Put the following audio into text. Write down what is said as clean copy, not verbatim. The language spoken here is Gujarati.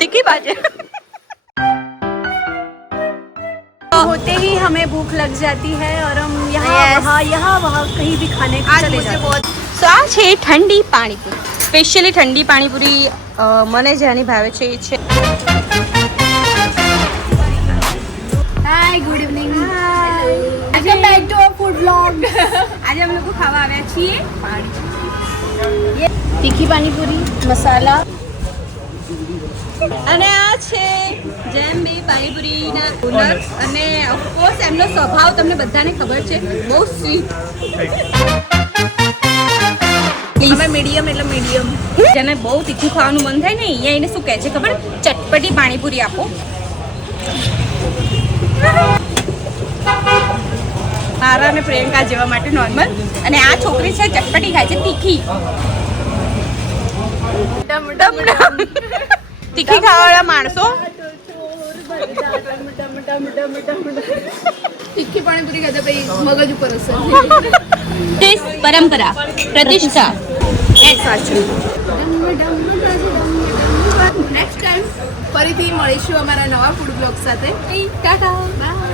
तीखी बात है। होते ही हमें भूख लग जाती है और हम यहाँ वहाँ कहीं भी खाने को चले जाते हैं। સો આ છે ઠંડી પાણીપુરી, સ્પેશિયલી ઠંડી પાણીપુરી મને જેની ભાવે છે એ છે. Hi good evening, welcome back to our food vlog. આજે અમે લોકો ખાવા આવ્યા છીએ પાણીપુરી, तीखी पानीपुरी मसाला અને આ છે જેમ્બી પાણીપુરીના ઓનર, અને ઓફકોર્સ એમનો સ્વભાવ તમને બધાને ખબર છે, બહુ સ્વીટ. અમે મીડિયમ એટલે મીડિયમ, જેને બહુ તીખું ખાવાનું મન થાય ને અહીંયા એને શું કહે છે ખબર, ચટપટી પાણીપુરી આપો. મારા અને પ્રિયંકા જેવા માટે નોર્મલ, અને આ છોકરી છે ચટપટી ખાય છે, તીખી. તીખી ખાવાવાળા માણસો तीखी पानीपुरी खाते भाई मगज ऊपर असर। દેશ પરંપરા પ્રતિષ્ઠા નેક્સ્ટ ટાઈમ ફરીથી મળીશું અમારા નવા ફૂડ બ્લોગ સાથે. ટાટા બાય.